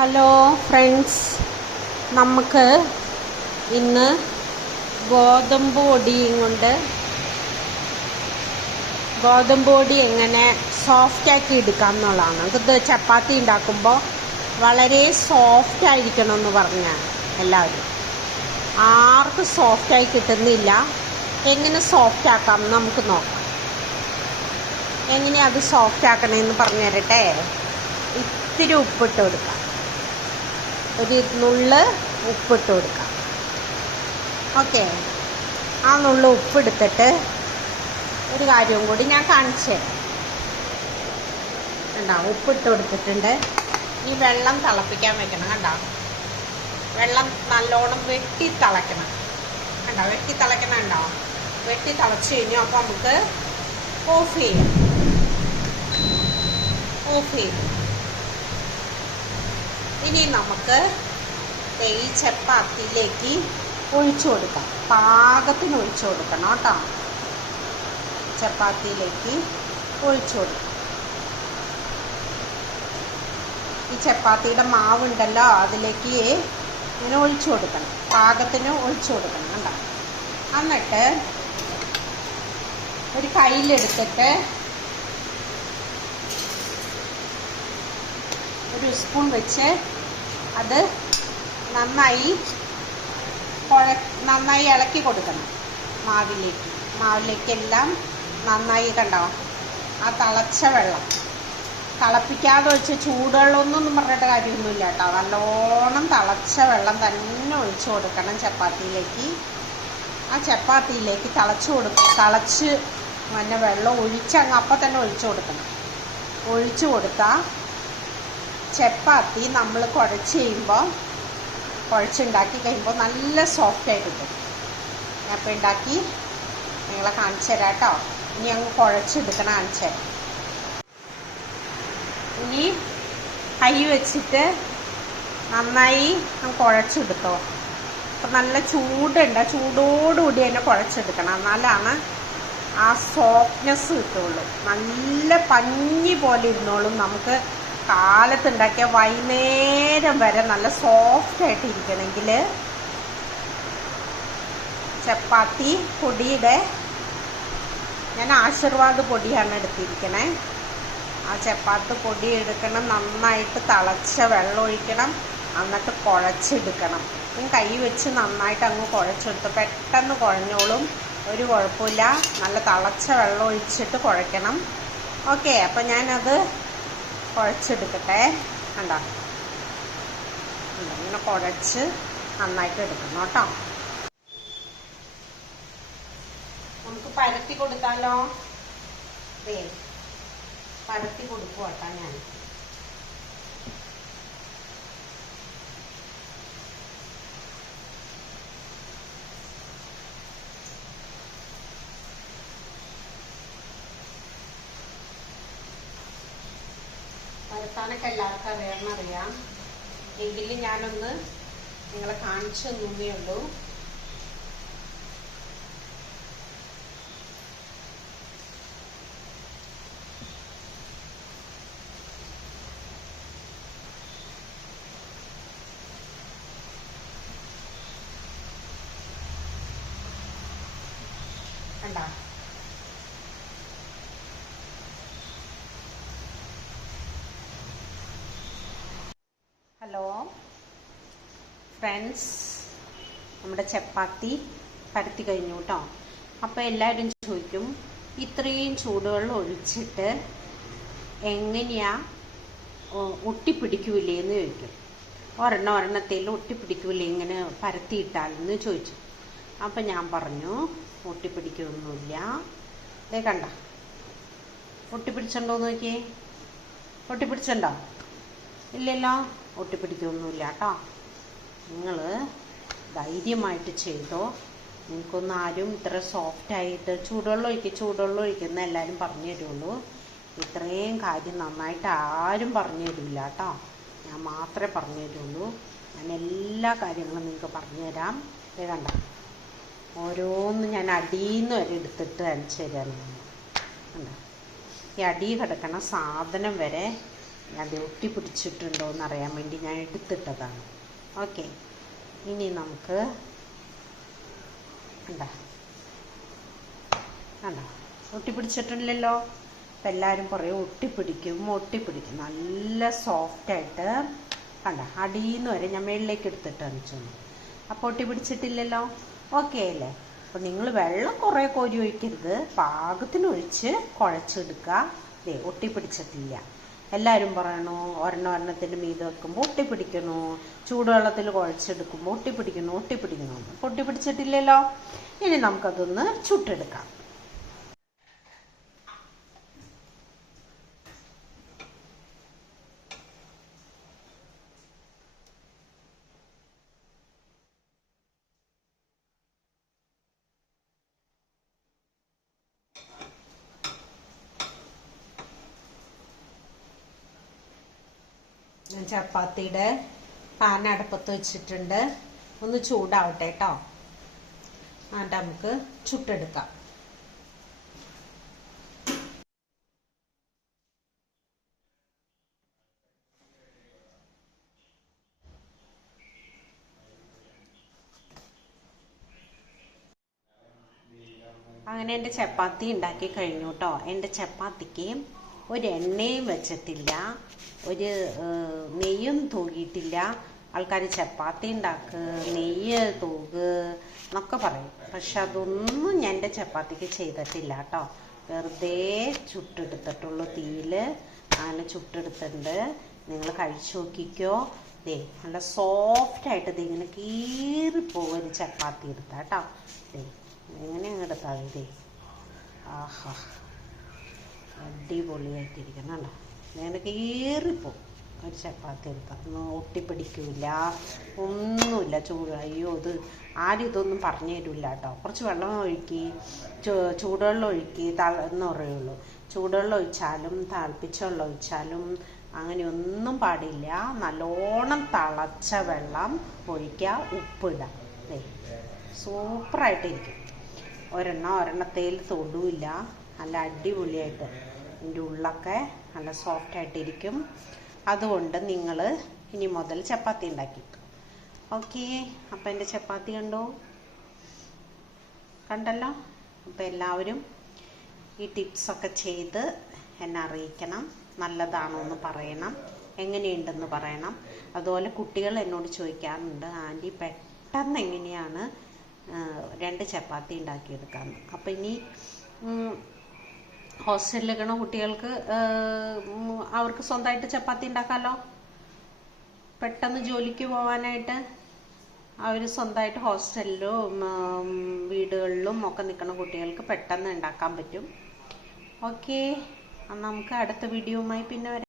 Hello friends, നമുക്ക് ഇന്ന് ഗോതമ്പ് പൊടി എങ്ങനെ സോഫ്റ്റാക്കി എടുക്കാം എന്നുള്ളതാണ്. ഇത് ചപ്പാത്തി ഉണ്ടാക്കുമ്പോൾ വളരെ സോഫ്റ്റ് ആയിരിക്കണം എന്ന് പറഞ്ഞാൽ എല്ലാവരും ആർക്കും സോഫ്റ്റായി കിട്ടുന്നില്ല. എങ്ങനെ സോഫ്റ്റ് ആക്കാം നമുക്ക് നോക്കാം. എങ്ങനെയാണ് അത് സോഫ്റ്റ് ആക്കണമെന്ന് പറഞ്ഞു തരട്ടെ. ഇത്തിരി ഉപ്പിട്ട് കൊടുക്കാം, ഒരു നുള്ള് ഉപ്പിട്ട് കൊടുക്കാം. ഓക്കെ, ആ നുള്ള് ഉപ്പെടുത്തിട്ട് ഒരു കാര്യവും കൂടി ഞാൻ കാണിച്ചു തരാം. കണ്ടോ, ഉപ്പിട്ട് കൊടുത്തിട്ടുണ്ട്. ഈ വെള്ളം തിളപ്പിക്കാൻ വെക്കണം. കണ്ടോ, വെള്ളം നല്ലോണം വെട്ടി തിളയ്ക്കണം. കണ്ടോ, വെട്ടി തിളയ്ക്കണം. കണ്ടോ, വെട്ടി തിളച്ച് കഴിഞ്ഞു. അപ്പോൾ നമുക്ക് ഓഫ് ചെയ്യാം. ഇനി നമുക്ക് ഈ ചപ്പാത്തിയിലേക്ക് ഒഴിച്ചു കൊടുക്കാം. പാകത്തിന് ഒഴിച്ചു കൊടുക്കണം കേട്ടോ. ചപ്പാത്തിയിലേക്ക് ഒഴിച്ചു കൊടുക്കാം. ഈ ചപ്പാത്തിയുടെ മാവുണ്ടല്ലോ, അതിലേക്ക് ഇങ്ങനെ ഒഴിച്ചു കൊടുക്കണം. പാകത്തിന് ഒഴിച്ചു കൊടുക്കണം. കണ്ടോ, എന്നിട്ട് ഒരു കയ്യിലെടുത്തിട്ട് ഒരു സ്പൂൺ വെച്ച് അത് നന്നായി ഇളക്കി കൊടുക്കണം. മാവിലേക്കെല്ലാം നന്നായി. കണ്ടോ, ആ തിളച്ച വെള്ളം, തിളപ്പിക്കാതെ വെച്ച് ചൂടുവെള്ളമൊന്നും പറഞ്ഞിട്ട് കാര്യമൊന്നുമില്ല കേട്ടോ. നല്ലോണം തിളച്ച വെള്ളം തന്നെ ഒഴിച്ചു കൊടുക്കണം ചപ്പാത്തിയിലേക്ക്. ആ ചപ്പാത്തിയിലേക്ക് തിളച്ച് പിന്നെ വെള്ളം ഒഴിച്ചങ്ങ് അപ്പം തന്നെ ഒഴിച്ചു കൊടുക്കണം. ഒഴിച്ചു കൊടുത്താൽ ചപ്പാത്തി നമ്മൾ കുഴച്ചുണ്ടാക്കി കഴിയുമ്പോൾ നല്ല സോഫ്റ്റായി കിട്ടും. ഞാൻ അപ്പോൾ ഉണ്ടാക്കി നിങ്ങളെ കാണിച്ചു തരാം കേട്ടോ. ഇനി അങ്ങ് കുഴച്ചെടുക്കണം, കാണിച്ചു തരാം. ഇനി കൈ വെച്ചിട്ട് നന്നായി കുഴച്ചെടുത്തോ. അപ്പം നല്ല ചൂടുണ്ട്, ചൂടോടുകൂടി തന്നെ കുഴച്ചെടുക്കണം. എന്നാലാണ് ആ സോഫ്റ്റ്നെസ് കിട്ടുള്ളൂ. നല്ല പഞ്ഞി പോലെ ഇരുന്നോളും. നമുക്ക് കാലത്തുണ്ടാക്കിയ വൈകുന്നേരം വരെ നല്ല സോഫ്റ്റായിട്ട് ഇരിക്കണമെങ്കിൽ ചപ്പാത്തി പൊടിയുടെ, ഞാൻ ആശീർവാദ് പൊടിയാണ് എടുത്തിരിക്കണേ. ആ ചപ്പാത്തി പൊടി എടുക്കണം, നന്നായിട്ട് തിളച്ച വെള്ളം ഒഴിക്കണം, എന്നിട്ട് കുഴച്ചെടുക്കണം. കൈ വെച്ച് നന്നായിട്ട് അങ്ങ് കുഴച്ചെടുത്ത് പെട്ടെന്ന് കുഴഞ്ഞോളും, ഒരു കുഴപ്പമില്ല. നല്ല തിളച്ച വെള്ളം ഒഴിച്ചിട്ട് കുഴക്കണം. ഓക്കെ, അപ്പം ഞാനത് കുഴച്ചെടുക്കട്ടെ. കണ്ടോ, ഇങ്ങനെ കുഴച്ച് നന്നായിട്ട് എടുക്കണം കേട്ടോ. നമുക്ക് പരത്തി കൊടുത്താലോ? പരത്തി കൊടുക്കും കേട്ടോ ഞാൻ. പരത്താനൊക്കെ എല്ലാവർക്കും അറിയാം. എങ്കിലും ഞാനൊന്ന് നിങ്ങളെ കാണിച്ചു തന്നേ ഉള്ളൂ. കണ്ടോ, ഹലോ ഫ്രണ്ട്സ്, നമ്മുടെ ചപ്പാത്തി പരത്തി കഴിഞ്ഞു കേട്ടോ. അപ്പോൾ എല്ലാവരും ചോദിക്കും, ഇത്രയും ചൂടുവെള്ളം ഒഴിച്ചിട്ട് എങ്ങനെയാ ഒട്ടിപ്പിടിക്കൂലേ എന്ന് ചോദിക്കും. ഒരെണ്ണത്തിൽ ഒട്ടിപ്പിടിക്കൂലേ ഇങ്ങനെ പരത്തിയിട്ടാലെന്ന് ചോദിച്ചു. അപ്പം ഞാൻ പറഞ്ഞു, ഒട്ടിപ്പിടിക്കൊന്നുമില്ല. ഇതേ കണ്ട, ഒട്ടിപ്പിടിച്ചുണ്ടോയെന്ന് നോക്കിയേ. ഒട്ടിപ്പിടിച്ചുണ്ടോ? ഇല്ലല്ലോ, ഒട്ടിപ്പിടിക്കൊന്നുമില്ല കേട്ടോ. നിങ്ങൾ ധൈര്യമായിട്ട് ചെയ്തോ. നിങ്ങൾക്കൊന്നും ആരും ഇത്ര സോഫ്റ്റായിട്ട് ചൂടുവെള്ളം ഒഴിക്കുന്ന എല്ലാവരും പറഞ്ഞു തരുള്ളൂ. ഇത്രയും കാര്യം നന്നായിട്ട് ആരും പറഞ്ഞു തരില്ല കേട്ടോ. ഞാൻ മാത്രമേ പറഞ്ഞു തരുള്ളൂ. ഞാൻ എല്ലാ കാര്യങ്ങളും നിങ്ങൾക്ക് പറഞ്ഞു തരാം. ഇത് കണ്ട, ഓരോന്ന് ഞാൻ അടിയിൽ നിന്ന് വരെ എടുത്തിട്ട് കാണിച്ചു തരാം. കണ്ടോ, ഈ അടി കിടക്കണ സാധനം വരെ അത് ഒട്ടിപ്പിടിച്ചിട്ടുണ്ടോ എന്നറിയാൻ വേണ്ടി ഞാൻ എടുത്തിട്ടതാണ്. ഓക്കെ, ഇനി നമുക്ക് കണ്ടോ ഒട്ടിപ്പിടിച്ചിട്ടില്ലല്ലോ. അപ്പം എല്ലാവരും പറയും ഒട്ടിപ്പിടിക്കും. നല്ല സോഫ്റ്റായിട്ട് കണ്ടോ, അടിയിൽ നിന്ന് വരെ ഞാൻ മേളിലേക്ക് എടുത്തിട്ട് വെച്ചോന്നു. അപ്പോൾ ഒട്ടിപ്പിടിച്ചിട്ടില്ലല്ലോ. ഓക്കെ അല്ലേ? അപ്പോൾ നിങ്ങൾ വെള്ളം കുറേ കോരി ഒഴിക്കരുത്, പാകത്തിന് ഒഴിച്ച് കുഴച്ചെടുക്കുക. ഒട്ടിപ്പിടിച്ചിട്ടില്ല. എല്ലാവരും പറയണു ഒരെണ്ണത്തിൻ്റെ മീതെ വെക്കുമ്പോൾ ഒട്ടിപ്പിടിക്കണു, ചൂടുവെള്ളത്തിൽ കുഴച്ചെടുക്കുമ്പോൾ ഒട്ടിപ്പിടിക്കണു. അപ്പോൾ ഒട്ടിപ്പിടിച്ചിട്ടില്ലല്ലോ. ഇനി നമുക്കതൊന്ന് ചുട്ടെടുക്കാം. ഞാൻ ചപ്പാത്തിയുടെ പാൻ അടുപ്പത്ത് വെച്ചിട്ടുണ്ട്. ഒന്ന് ചൂടാവട്ടെ കേട്ടോ. എന്നിട്ട് നമുക്ക് ചുട്ടെടുക്കാം. അങ്ങനെ എൻ്റെ ചപ്പാത്തി ഉണ്ടാക്കി കഴിഞ്ഞു കേട്ടോ. എൻ്റെ ചപ്പാത്തിക്ക് ഒരു എണ്ണയും വെച്ചിട്ടില്ല, ഒരു നെയ്യും തൂകിയിട്ടില്ല. ആൾക്കാർ ചപ്പാത്തി ഉണ്ടാക്ക്, നെയ്യ് തൂക് എന്നൊക്കെ പറയും. പക്ഷെ അതൊന്നും ഞാൻ എൻ്റെ ചപ്പാത്തിക്ക് ചെയ്തിട്ടില്ല കേട്ടോ. വെറുതെ ചുട്ടെടുത്തിട്ടുള്ളൂ. തീയിൽ അങ്ങനെ ചുട്ടെടുത്തിട്ടുണ്ട്. നിങ്ങൾ കഴിച്ചു നോക്കിക്കോ. നല്ല സോഫ്റ്റായിട്ട് ഇങ്ങനെ കീറിപ്പോകും ഒരു ചപ്പാത്തി എടുത്താൽ കേട്ടോ. എങ്ങനെ അങ്ങ് എടുത്താൽ മതി. ആഹാ, അടിപൊളിയായിട്ടിരിക്കണം കേട്ടോ. അങ്ങനെ കീറിപ്പോവും ഒരു ചപ്പാത്തി എടുത്താൽ. ഒന്നും ഒട്ടിപ്പിടിക്കില്ല, ഒന്നുമില്ല. അയ്യോ, ഇത് ആരും ഇതൊന്നും പറഞ്ഞു തരില്ല കേട്ടോ. കുറച്ച് വെള്ളം ഒഴുക്കി, ചൂടുവെള്ളം ഒഴുക്കി എന്ന് പറയുള്ളൂ. ചൂടുവെള്ളം ഒഴിച്ചാലും തിളപ്പിച്ച വെള്ളം ഒഴിച്ചാലും അങ്ങനെയൊന്നും പാടില്ല. നല്ലോണം തിളച്ച വെള്ളം ഒഴിക്കുക, ഉപ്പിടുക. സൂപ്പറായിട്ടിരിക്കും. ഒരെണ്ണത്തേൽ തൊടുമില്ല. നല്ല അടിപൊളിയായിട്ട് ഇതിൻ്റെ ഉള്ളൊക്കെ നല്ല സോഫ്റ്റായിട്ടിരിക്കും. അതുകൊണ്ട് നിങ്ങൾ ഇനി മുതൽ ചപ്പാത്തി ഉണ്ടാക്കിയിട്ട്. ഓക്കെ, അപ്പം എൻ്റെ ചപ്പാത്തി കണ്ടല്ലോ. അപ്പം എല്ലാവരും ഈ ടിപ്സൊക്കെ ചെയ്ത് എന്നെ അറിയിക്കണം. നല്ലതാണോ എന്ന് പറയണം, എങ്ങനെയുണ്ടെന്ന് പറയണം. അതുപോലെ കുട്ടികൾ എന്നോട് ചോദിക്കാറുണ്ട്, ആൻറ്റി പെട്ടെന്ന് എങ്ങനെയാണ് 2 ചപ്പാത്തി ഉണ്ടാക്കിയെടുക്കാമെന്ന്. അപ്പം ഇനി ഹോസ്റ്റലിൽ നിൽക്കുന്ന കുട്ടികൾക്ക് അവർക്ക് സ്വന്തമായിട്ട് ചപ്പാത്തി ഉണ്ടാക്കാമല്ലോ. പെട്ടെന്ന് ജോലിക്ക് പോകാനായിട്ട് അവർ സ്വന്തമായിട്ട് ഹോസ്റ്റലിലും വീടുകളിലും ഒക്കെ നിൽക്കുന്ന കുട്ടികൾക്ക് പെട്ടെന്ന് ഉണ്ടാക്കാൻ പറ്റും. ഓക്കെ, നമുക്ക് അടുത്ത വീഡിയോയുമായി പിന്നെ വരാം.